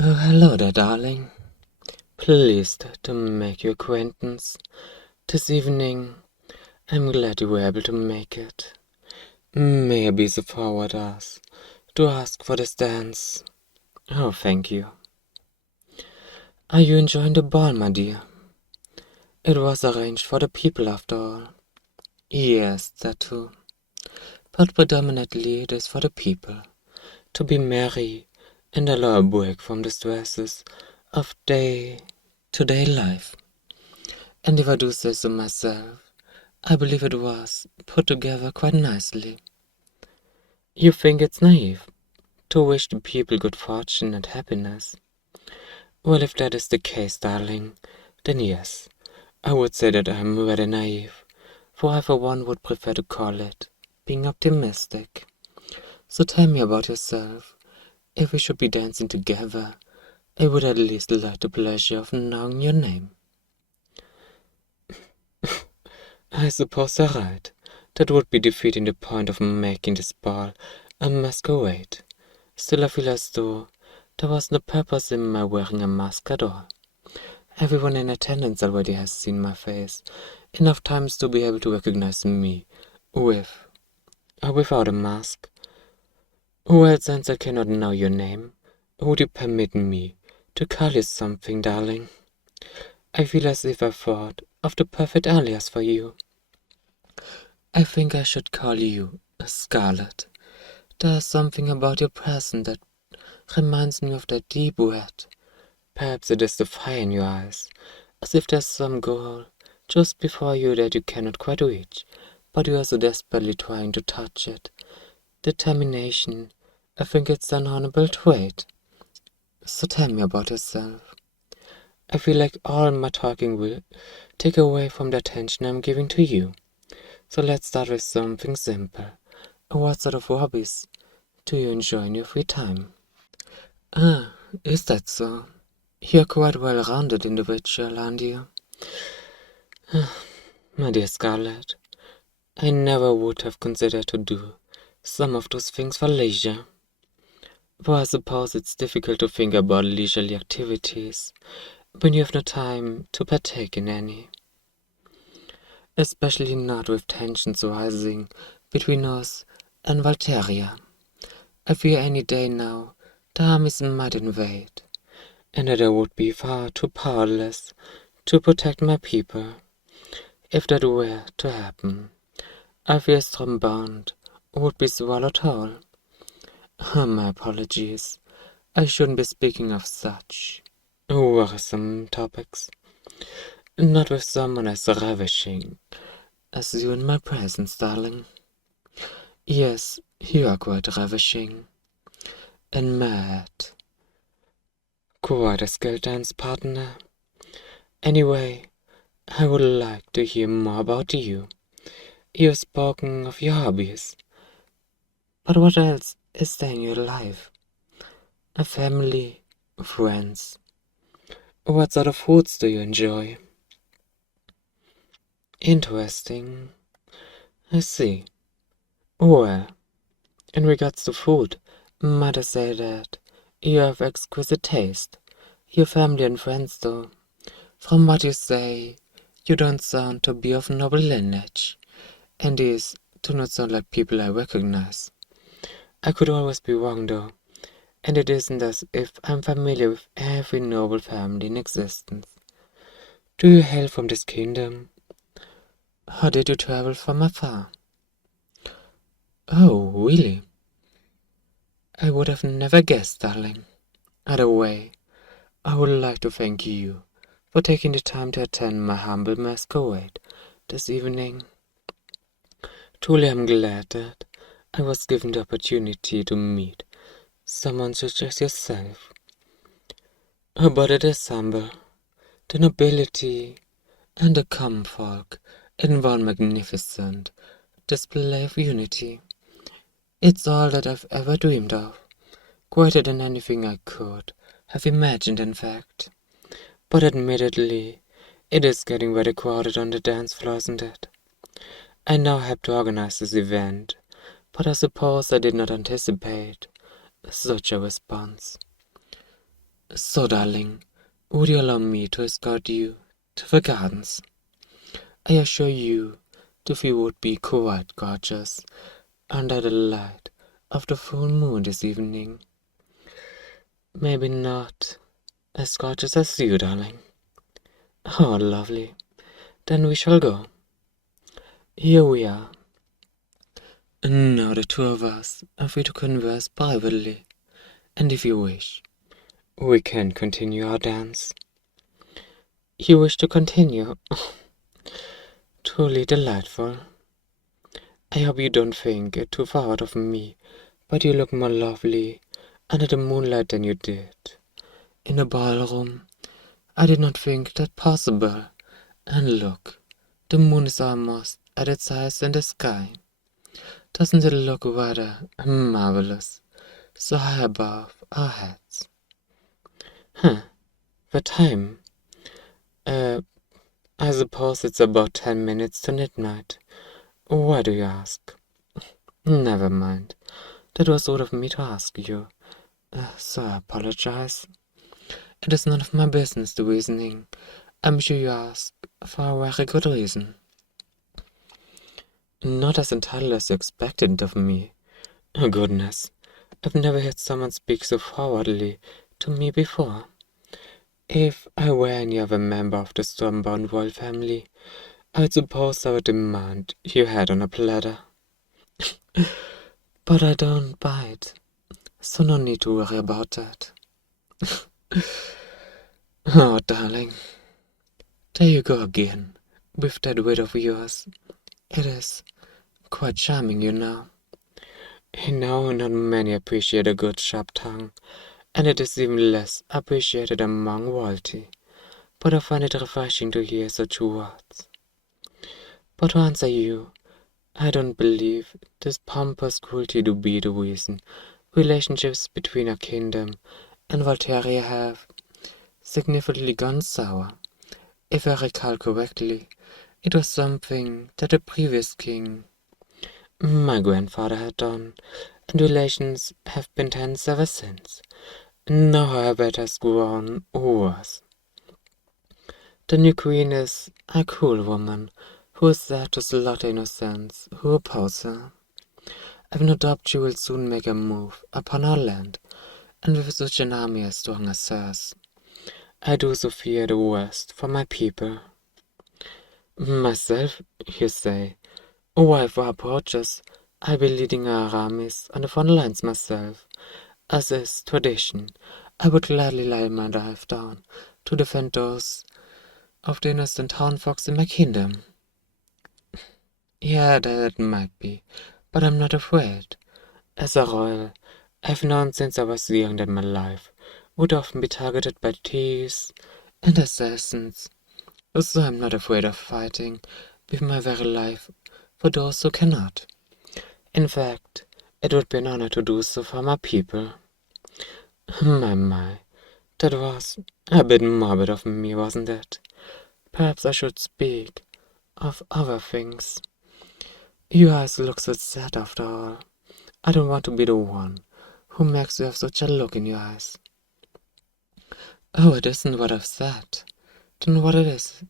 Oh, hello there, darling. Pleased to make your acquaintance. This evening, I'm glad you were able to make it. May I be so forward as to ask for this dance? Oh, thank you. Are you enjoying the ball, my dear? It was arranged for the people after all. Yes, that too. But predominantly it is for the people, to be merry and allow a break from the stresses of day-to-day life. And if I do say so myself, I believe it was put together quite nicely. You think it's naive to wish the people good fortune and happiness? Well, if that is the case, darling, then yes, I would say that I'm rather naive, for I for one would prefer to call it being optimistic. So tell me about yourself. If we should be dancing together, I would at least like the pleasure of knowing your name. I suppose you're right. That would be defeating the point of making this ball a masquerade. Still, I feel as though there was no purpose in my wearing a mask at all. Everyone in attendance already has seen my face enough times to be able to recognize me with or without a mask. Well, since I cannot know your name, would you permit me to call you something, darling? I feel as if I thought of the perfect alias for you. I think I should call you Scarlet. There's something about your presence that reminds me of that deep red. Perhaps it is the fire in your eyes, as if there's some goal just before you that you cannot quite reach, but you are so desperately trying to touch it. Determination, I think it's an honorable trait. So tell me about yourself. I feel like all my talking will take away from the attention I'm giving to you. So let's start with something simple. What sort of hobbies do you enjoy in your free time? Ah, is that so? You're quite well-rounded individual, aren't you? My dear Scarlett, I never would have considered to do some of those things for leisure. For I suppose it's difficult to think about leisurely activities when you have no time to partake in any. Especially not with tensions rising between us and Valteria. I fear any day now the armies might invade, and that I would be far too powerless to protect my people. If that were to happen, I fear Strombound would be swallowed whole. My apologies. I shouldn't be speaking of such worrisome topics. Not with someone as ravishing as you in my presence, darling. Yes, you are quite ravishing. And mad. Quite a skilled dance partner. Anyway, I would like to hear more about you. You've spoken of your hobbies. But what else is there in your life? A family, friends. What sort of foods do you enjoy? Interesting. I see. Well, in regards to food, might I say that you have exquisite taste. Your family and friends, though. From what you say, you don't sound to be of noble lineage, and these do not sound like people I recognize. I could always be wrong, though, and it isn't as if I'm familiar with every noble family in existence. Do you hail from this kingdom? Or did you travel from afar? Oh, really? I would have never guessed, darling. Either way, I would like to thank you for taking the time to attend my humble masquerade this evening. Truly, I'm glad that I was given the opportunity to meet someone such as yourself. But it is humble, the nobility, and the common folk in one magnificent display of unity. It's all that I've ever dreamed of, greater than anything I could have imagined, in fact. But admittedly, it is getting very crowded on the dance floor, isn't it? I now have to organize this event, but I suppose I did not anticipate such a response. So, darling, would you allow me to escort you to the gardens? I assure you, the view would be quite gorgeous under the light of the full moon this evening. Maybe not as gorgeous as you, darling. Oh, lovely. Then we shall go. Here we are. Now the two of us are free to converse privately, and if you wish, we can continue our dance. You wish to continue? Truly delightful. I hope you don't think it too far out of me, but you look more lovely under the moonlight than you did in a ballroom. I did not think that possible. And look, the moon is almost at its highest in the sky. Doesn't it look rather marvelous, so high above our heads? The time? I suppose it's about 10 minutes to midnight. Why do you ask? Never mind. That was rude of me to ask you, so I apologize. It is none of my business, the reasoning. I'm sure you ask for a very good reason. Not as entirely as you expected of me. Oh, goodness, I've never heard someone speak so forwardly to me before. If I were any other member of the Stormbound royal family, I would suppose I would demand you had on a platter. But I don't bite, so no need to worry about that. Oh, darling, there you go again, with that wit of yours. It is quite charming, you know. Not many appreciate a good sharp tongue, and it is even less appreciated among royalty. But I find it refreshing to hear such words. But to answer you, I don't believe this pompous cruelty to be the reason relationships between our kingdom and Voltaire have significantly gone sour. If I recall correctly, it was something that the previous king, my grandfather, had done, and relations have been tense ever since. Now, however, it has grown worse. The new queen is a cruel woman, who is there to slaughter innocents who oppose her. I've no doubt she will soon make a move upon our land, and with such an army as strong as hers, I do so fear the worst for my people. Myself, you say? Why, for approaches, I'll be leading our armies on the front lines myself. As is tradition, I would gladly lay my life down to defend those of the innocent townfolks in my kingdom. Yeah, that might be, but I'm not afraid. As a royal, I've known since I was young that my life would often be targeted by thieves and assassins, so I'm not afraid of fighting with my very life for those who cannot. In fact, it would be an honor to do so for my people. My, that was a bit morbid of me, wasn't it? Perhaps I should speak of other things. Your eyes look so sad after all. I don't want to be the one who makes you have such a look in your eyes. Oh, it isn't what I've said. Then what it is?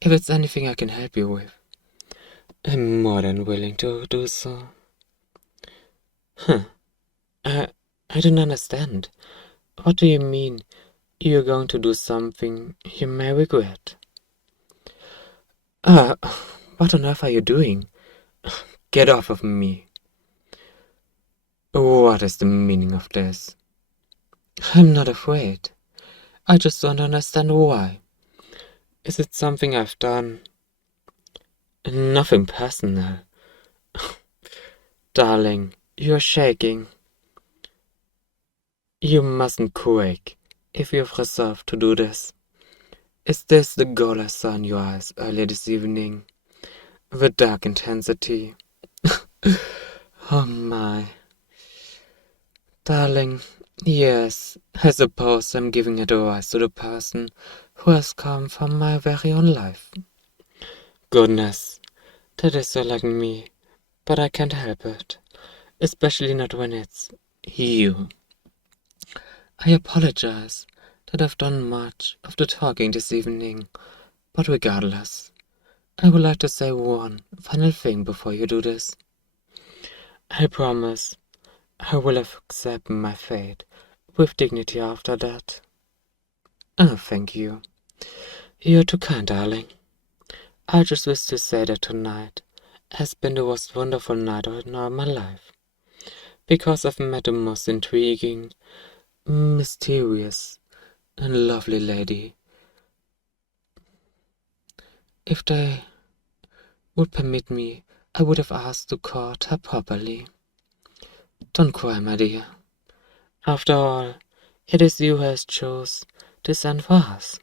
If it's anything I can help you with, I'm more than willing to do so. I don't understand. What do you mean you're going to do something you may regret? What on earth are you doing? Get off of me. What is the meaning of this? I'm not afraid. I just don't understand why. Is it something I've done? Nothing personal. Darling, you're shaking. You mustn't quake if you've resolved to do this. Is this the goal I saw in your eyes earlier this evening? The dark intensity. Oh my. Darling, yes, I suppose I'm giving advice to the person who has come from my very own life. Goodness, that is so like me, but I can't help it, especially not when it's you. I apologize that I've done much of the talking this evening, but regardless, I would like to say one final thing before you do this. I promise I will accept my fate with dignity after that. Oh, thank you. You're too kind, darling. I just wish to say that tonight has been the most wonderful night of all my life, because I've met the most intriguing, mysterious, and lovely lady. If they would permit me, I would have asked to court her properly. Don't cry, my dear. After all, it is you who has chose this end for us.